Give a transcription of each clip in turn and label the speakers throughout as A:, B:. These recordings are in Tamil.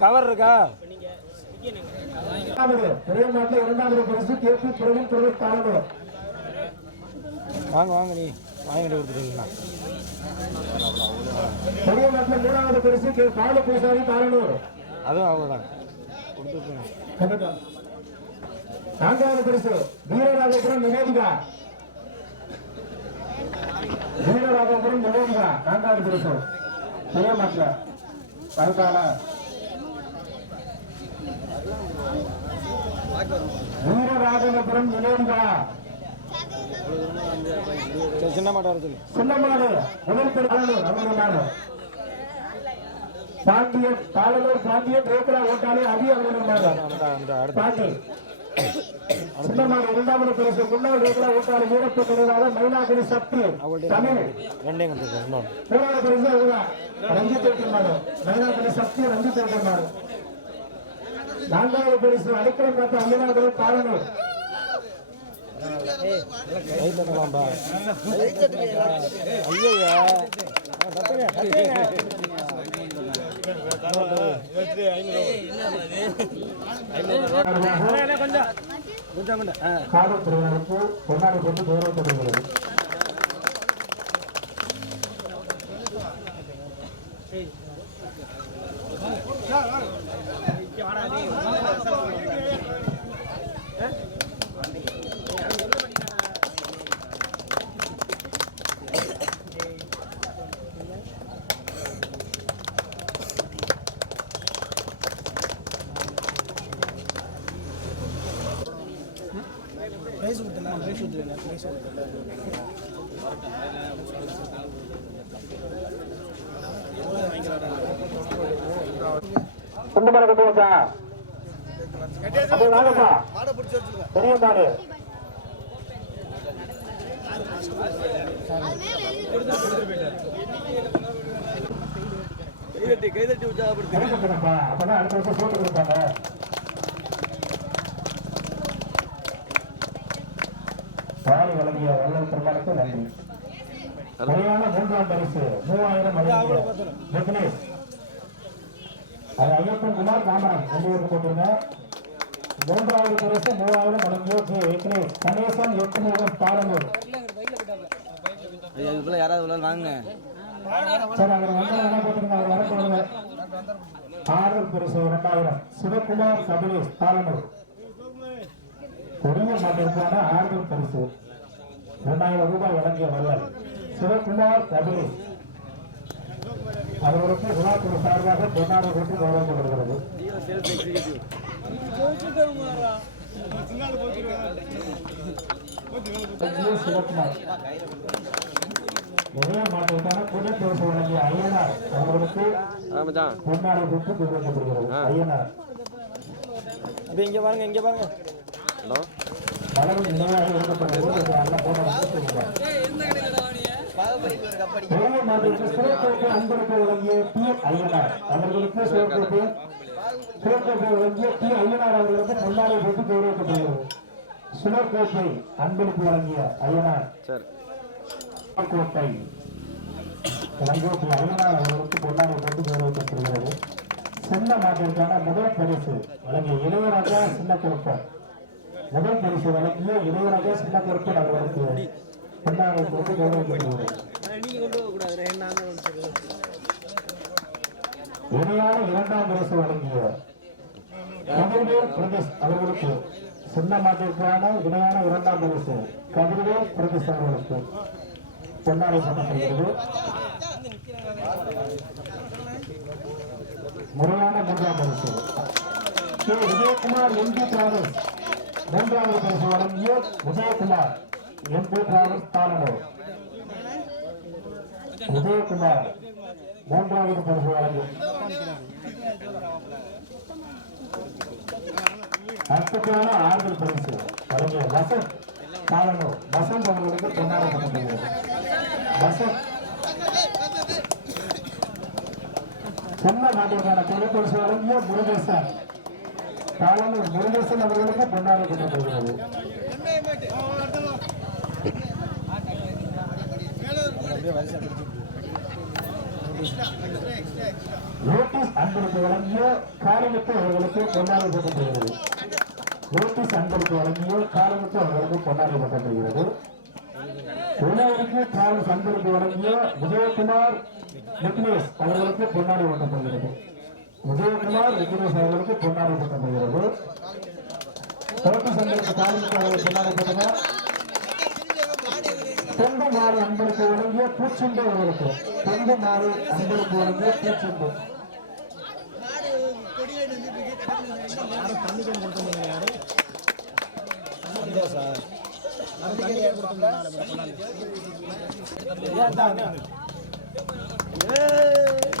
A: கவர் இருக்கா?
B: ஒரே மாட்டில் இரண்டாவது பரிசு கேபி பிரவீன் பிரவீன் தாளனூர்
A: வாங்க வாங்க நீ வாங்கிட்டு கொடுத்துருங்கண்ணா.
B: ஒரே மாட்டில் மூணாவது பரிசு கே. பாலு பூசாரி தாளனூர்
A: அதுவும் அவ்வளோதான் கொடுத்துருங்க
B: கண்டிப்பா. நான்காவது பரிசு. வீரராகபுரம் நிவேதிகா வீரராகபுரம் நிவேதிகா நான்காவது பரிசு. ஒரே மாட்டில் பரவாயில்ல வீரராகவபுரம் நிவேதிகா
A: சின்ன மாட்டை வர சொல்லி.
B: சின்னமாடு முதல் பெருமாள் அவர்களுமான பாண்டியன் பாலனூர் பாண்டியன் ரேக்கரா ஓட்டாளி அதி
A: அடுத்த.
B: பாண்டி சின்னமாடு இரண்டாவது பரிசு முன்னாள் ரேக்கரா வீரப்பு நினைவாக மயிலாகுடி சக்தி தமிழ் மூணாவது பரிசு அதுதான் ரஞ்சித் சக்தி ரஞ்சித் நான்காவது பரிசு அடிக்கலம் பாலனூர்
A: ஐயா தட்டுங்க தட்டுங்க அண்ணா, கொஞ்சம் கொஞ்சம் கொஞ்சம் ஆ
B: காவல்துறையினருக்கு பொன்னாடி போட்டு கௌரவப்படுகிறது கொண்டு மரம் வந்தா அப்படி வாங்கப்பா பெரிய மாடு கிடைக்கப்பா அப்பதான் அடுத்த வருஷம் போட்டு கொடுப்பாங்க. பாடி வழங்கிய வல்லல் பெருமாளுக்கு நன்றி. முறையான மூன்றாம் பரிசு மூவாயிரம் விக்னேஷ் அது ஐயப்பன் குமார் காமராஜ் பேருக்கு போட்டுருங்க மூன்றாவது பரிசு மூவாயிரம் வழங்கிய விக்னேஷ் கணேசன் எட்டுநூறு பாலனூர்.
A: இதுக்குள்ள யாராவது வாங்க
B: சரி அவர் வந்து என்ன போட்டுருங்க அவர் வர போடுங்க ஆறுதல் பரிசு இரண்டாயிரம். சிவகுமார் கபிலேஷ் பாலனூர். கொடிய மாட்டிற்கான ஆறுதல் பரிசு. இரண்டாயிரம் ரூபாய் வழங்கிய வல்லல். சிவகுமார் கபிலேஷ் அவர்களுக்கு விழாக்குழு சார்பாக பொன்னாடை கௌரவப்படுகிறது சிவகுமார். நிறைய மாட்டிற்கான புதிய பரிசு வழங்கிய ஐயனார் அவர்களுக்கு
A: ஆமாச்சான்
B: கௌரவப்படுகிறது ஐயனார்.
A: பாருங்க இங்க பாருங்க. ஹலோ?
B: நினைவாக வழங்கிய அவர்களுக்கு சிறப்பு சிறப்பு வழங்கிய டி ஐயனார் அவர்களுக்கு பொன்னாடை போட்டு கௌரவிக்கப்படுகிறது சுழற்கோட்டை அன்பளிப்பு வழங்கிய ஐயனார் கோட்டை இளங்கோட்டை ஐயனார் அவர்களுக்கு பொன்னாடை போட்டு கௌரவிக்கப்படுகிறது சின்ன மாட்டிற்கான முதல் பரிசு வழங்கிய இளையராஜா சின்ன குறுப்பன் முதல் பரிசு வழங்கிய இளையராஜா சின்ன குறுப்பன் அவர்களுக்கு பொன்னாடை போட்டு கௌரவிக்கப்படுகிறது இணையான இரண்டாம் பரிசு வழங்கிய கதிர்வேல் பிரதேஷ் அவர்களுக்கு சின்ன மாட்டிற்கான இணையான இரண்டாம் பரிசு கதிர்வேல் பிரதேஷ் அவர்களுக்கு. பொன்னாடை சமர்ப்பிக்கிறது முறையான மூன்றாம் பரிசு. விஜயகுமார் எம்பி டிராவல்ஸ் மூன்றாவது பரிசு வழங்கிய விஜயகுமார் எம்பி டிராவல்ஸ் தாளனூர் விஜயகுமார் மூன்றாவது பரிசு வழங்கும். அற்புதமான ஆறுதல் பரிசு வழங்கிய வசந்த் தாளனூர் வசந்த் அவர்களுக்கு பொன்னாடை வசந்த். சென்னை நாட்டிற்கான தொழிற்பரிசு வழங்கிய முருகேசன். தாளனூர் முருகேசன் அவர்களுக்கு பொன்னாடி கொடுக்கப்படுகிறது நோட்டீஸ் அன்பளிப்பு வழங்கிய காரியத்து அவர்களுக்கு பொன்னாடி கொடுக்கப்படுகிறது நோட்டீஸ் அன்பளிப்பு வழங்கிய காரியத்து அவர்களுக்கு பொன்னாடி கொடுக்கப்படுகிறது உணவருக்கு டிராவல்ஸ் அன்பளிப்பு வழங்கிய விஜயகுமார் விக்னேஷ் அவர்களுக்கு பொன்னாடி ஓட்டப்படுகிறது விஜயகுமார் விக்னேஷ் அவர்களுக்கு பொன்னாடி ஓட்டப்படுகிறது நோட்டீஸ் அன்பளிப்பு தாரிக்கு அவர்கள் பொன்னாடி போட்டுங்க தொண்டு மாறு அன்பருக்கு வழங்கிய பூச்செண்டு அவர்களுக்கு தொண்டு மாறு அன்பருக்கு வழங்கிய பூச்செண்டு. சென்னை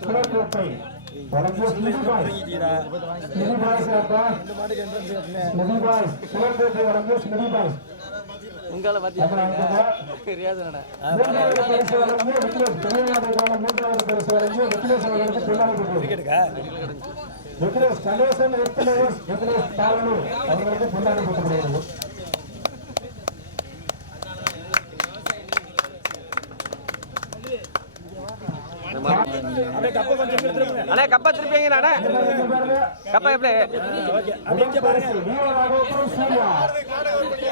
B: சுழற்கோப்பை வழங்கிய ஸ்மிதிபாய்
A: உங்களை
B: விக்னேஷ். தமிழ்நாட்டுக்கான மூன்றாவது பரிசு வழங்கிய விக்னேஷ் அவர்களுக்கு பின்னாடி கொடுக்கிறது. விக்னேஷ் கணேசன் எத்தனேஸ் விக்னேஷ் தாவனூர் அவர்களுக்கு பின்னாடி கொடுக்கப்படுகிறது
A: அப்படியே கப்பை கொஞ்சம் திருப்புங்க
C: அண்ணே கப்பா எப்படி?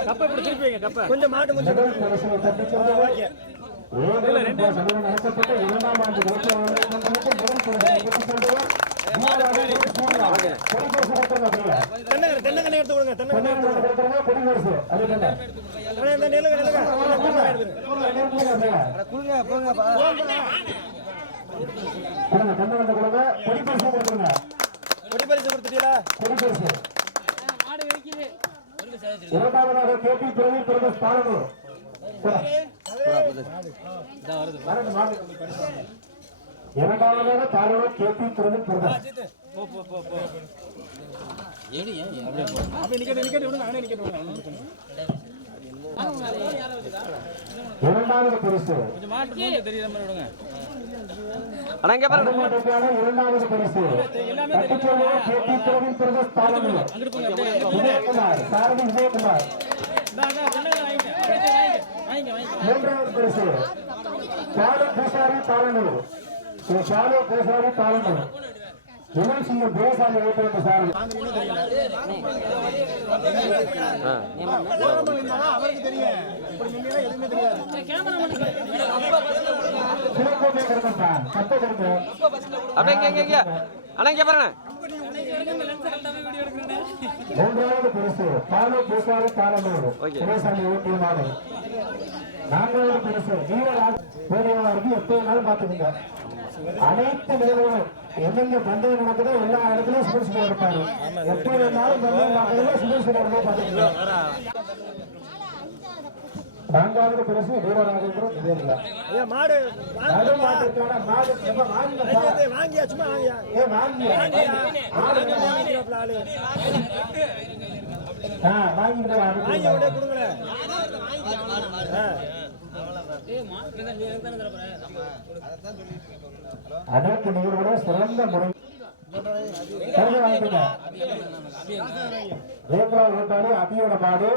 A: கப்பை இப்படி திருப்பிங்க கப்பை? கொஞ்சம் மாட்டு கொஞ்சம்
B: இரண்டாம் ஆண்டு
A: எடுத்து? அண்ணா, இந்த நிலுங்க நிலுங்க தென்னங்கரை எடுத்துங்க
B: கொடுங்க, கண்ணு கொடுங்க, பொடிபரிசு கொடுத்துருங்க.
A: கொடி பரிசு கொடுத்துட்டீங்களா
B: பொடிபரிசு. இரண்டாவதாக கேபி பிரவீன் பிரதேஷ் பாலனூர் வரது, வாங்க. இரண்டாவதாக கேபி பிரவீன் பிரதேஷ் இரண்டாவது பரிசு
A: தெரியுற மாதிரி விடுங்க
C: அண்ணா இங்க பாருங்க.
B: இரண்டாவது பரிசு கட்டுச்சோழர் கேபி பிரவீன் பிரதேஷ் பாலனூர் விஜயகுமார் சாரதி விஜயகுமார் மூன்றாவது பரிசு. சாலு பூசாரி தாளனூர் சாலு பூசாரி தாளனூர் சிங் தேசாமி வைத்திருந்த
A: தெரியாது
B: சிவகோட்டை கிடக்கா கப்பை கிடக்கு
C: அப்படியே இங்க இங்க இங்க. அண்ணா இங்க பாருங்க.
B: மூன்றாவது பரிசு பூசாரி நான்காவது பார்த்துக்கோங்க. அனைத்து நிகழ்வுகளும் எங்கெங்க பந்தயம் நடக்குதோ எல்லா இடத்துலயும் ஸ்போர்ட்ஸ் இருப்பாரு. எப்போ வேணாலும் பந்தயம் பார்க்கறதுல ஸ்போர்ட்ஸ் நடக்குதோ பார்த்துக்கோங்க நான்காவது பரிசு வீரராஜேந்திரன்
A: ஐயா மாடு.
B: மாட்டுக்கான மாடு எப்ப?
A: வாங்கி வாங்கியா சும்மா வாங்கியா?
B: ஏ வாங்கியா? மாடு
A: ஆளு.
B: ஆ, வாங்கிக்கிட்டு வா,
A: வாங்கி விட. ஆ.
B: அனைத்து நிகழ்வுகளும் சிறந்த முறை. வேங்கலா ஓட்டாளி அபியோட மாடு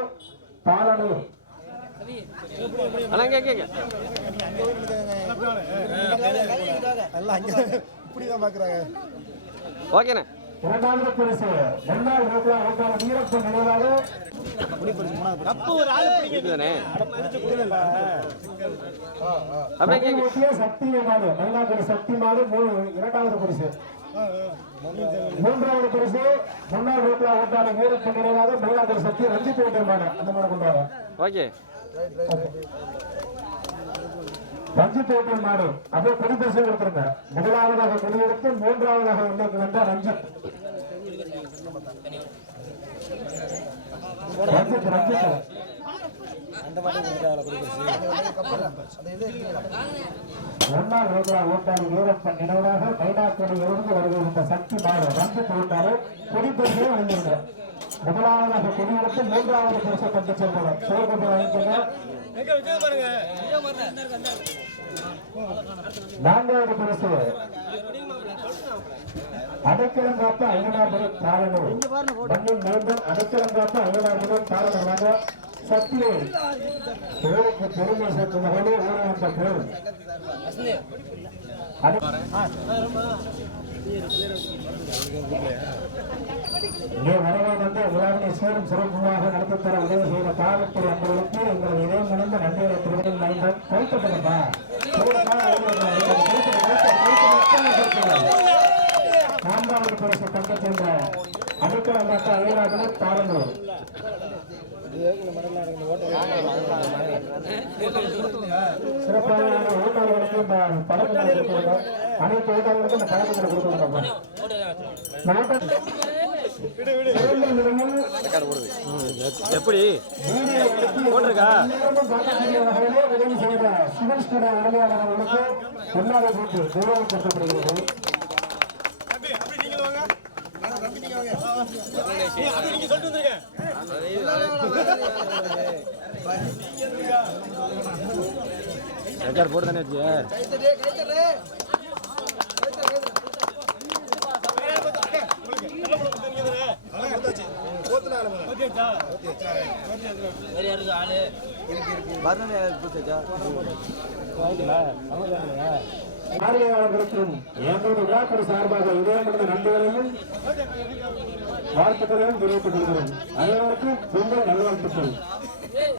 C: ஓகேண்ணே.
B: இரண்டாவது பரிசு முன்னாள் வீரப்பன் நினைவாக
A: கப்பு ஒரு ஆளு பிடிங்க
C: இருக்குதானே
A: அட பிடிச்சு கொடுங்கப்பா
C: அப்படியே இங்க இங்க
B: ஓட்டிய சக்தி மாடு மயிலாடுதுறை சக்தி மாடு மூணு- இரண்டாவது பரிசு. மூன்றாவது பரிசு முன்னாள் வேங்கலா ஓட்டாளி வீரப்பன் நினைவாக மயிலாடுதுறை சக்தி ரஞ்சித் மாடு அந்த மாடு கொண்டு வாங்க
C: ஓகே.
B: ரஞ்சித் ஓட்டிய மாடு. அப்படியே கொடி பரிசு கொடுத்துருங்க. முதலாவதாக கொடியெடுத்து மூன்றாவதாக இன்னைக்கு வந்த ரஞ்சித். முன்னாள் ரோஜா ஓட்டாளி வீரப்பன் நினைவாக கைடாக்கோடி வருகின்ற சக்தி மாடு ரஞ்சித் ஓட்டாளி கொடி பரிசு முதலாவதாக கொடியெடுத்து மூன்றாவது பரிசு கொண்டு செல்பவர் சிவகங்கை வாங்கிக்கோங்க. நான்காவது பரிசு. அடைக்கலம் காப்ப ஐயனாபுரம் தாளனூர் மண்ணின் மைந்தன் அடைக்கலம் ஐயனாபுரம் தாளனூர் வாங்க. சத்திலே பேருக்கு பெருமை சேர்க்கும் வகையிலே ஊர வந்த பேர் அடை- இங்கே வருகை தந்து விழாவினை சீரும் சிறப்புமாக நடத்தி தர உதவி செய்த காவல்துறை அன்பர்களுக்கு எங்கள் இதயம் இணைந்த நன்றிகளை திருவிழல் மைந்தன் கைத்தட்டுங்கப்பா நான்காவது பரிசு தங்க சென்ற அடைக்கலம் காத்த ஐயனாபுரம் தாளனூர் சிறப்பான ஓட்டாளர்களுக்கு இந்த அனைத்து ஓட்டாளர்களுக்கும் இந்த
C: எப்படி போட்டிருக்கா
B: உதவி செய்த சிவன் உரிமையாளர்களுக்கு போட்டு கௌரவப்படுத்தப்படுகிறது
C: ரெக்கார்ட் போட்டு தானே வச்சிய?
B: பார்வையாளர்களுக்கும் எங்களது விழாக்கள் சார்பாக இதயமடைந்த நன்றிகளையும் வாழ்த்துக்களையும் தெரிவித்துக் கொள்கிறோம். அனைவருக்கும் பொங்கல் நல்வாழ்த்துக்கள்.